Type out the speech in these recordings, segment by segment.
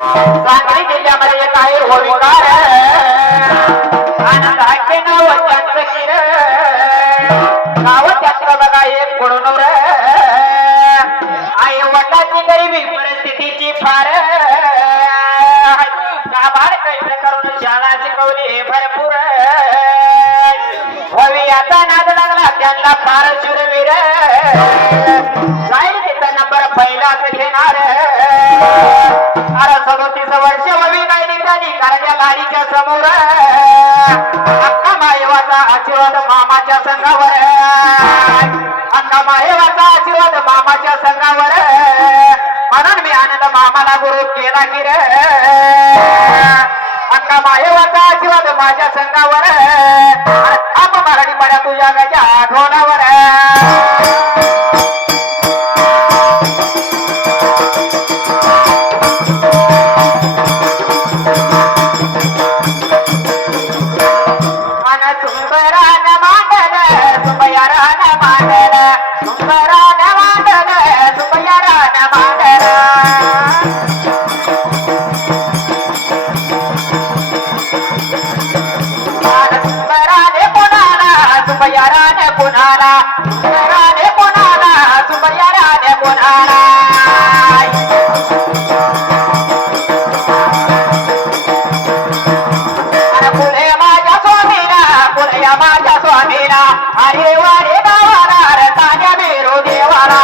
सांगली जिल्ह्यामध्ये एक आहे होविकार आनंदाचे नाव त्यांचं किर गाव त्यातलं बघा एक कोणनवर आई वडिलाची गरिबी परिस्थितीची फार. गाभार कैसे करून शाळा शिकवली भरपूर. हवी आता नाद लागला त्यांना फार शूरवीर जाईल तिथं नंबर पहिलाच घेणार. अरे सदोतीस वर्ष हवी निघाली कारण या गाडीच्या समोर अक्का मायवाचा आशीर्वाद मामाच्या संघावर. अक्का मायवाचा आशीर्वाद मामाच्या संघावर. म्हणून मी आनंद मामाला गुरु केला की रे. अक्का मायवाचा आशीर्वाद माझ्या संघावर. अरे थांब मराठी पड्या तुझ्या गजा ढोलावर अरे वारे गावाला अरे तान्या बिरो देवाला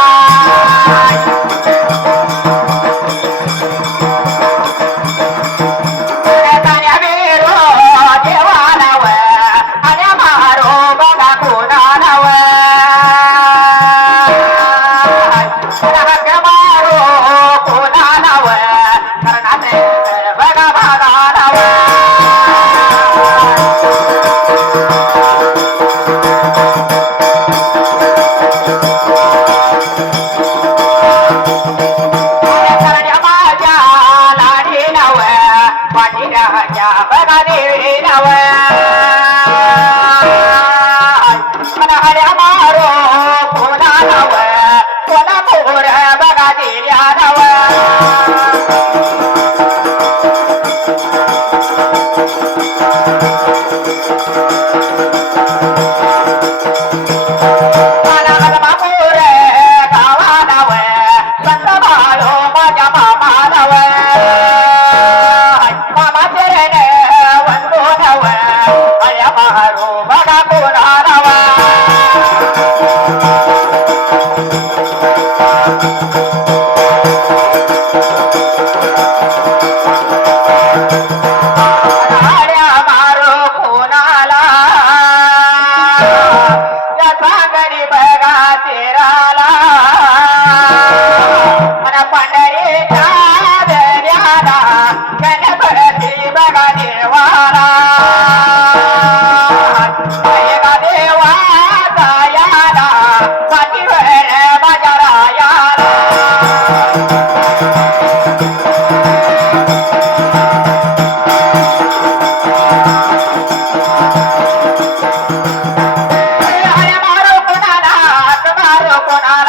Yeah, I got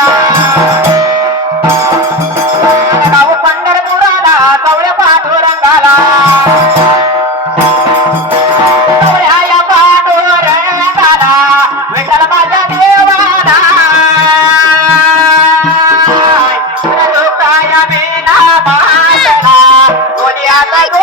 it.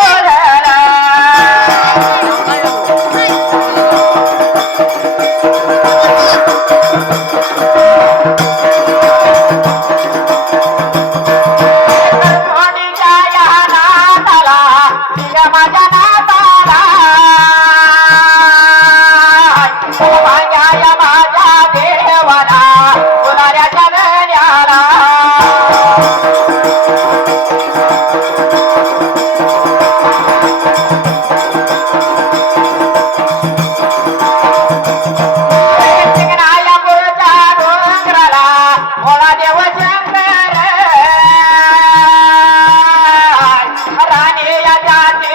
Padre.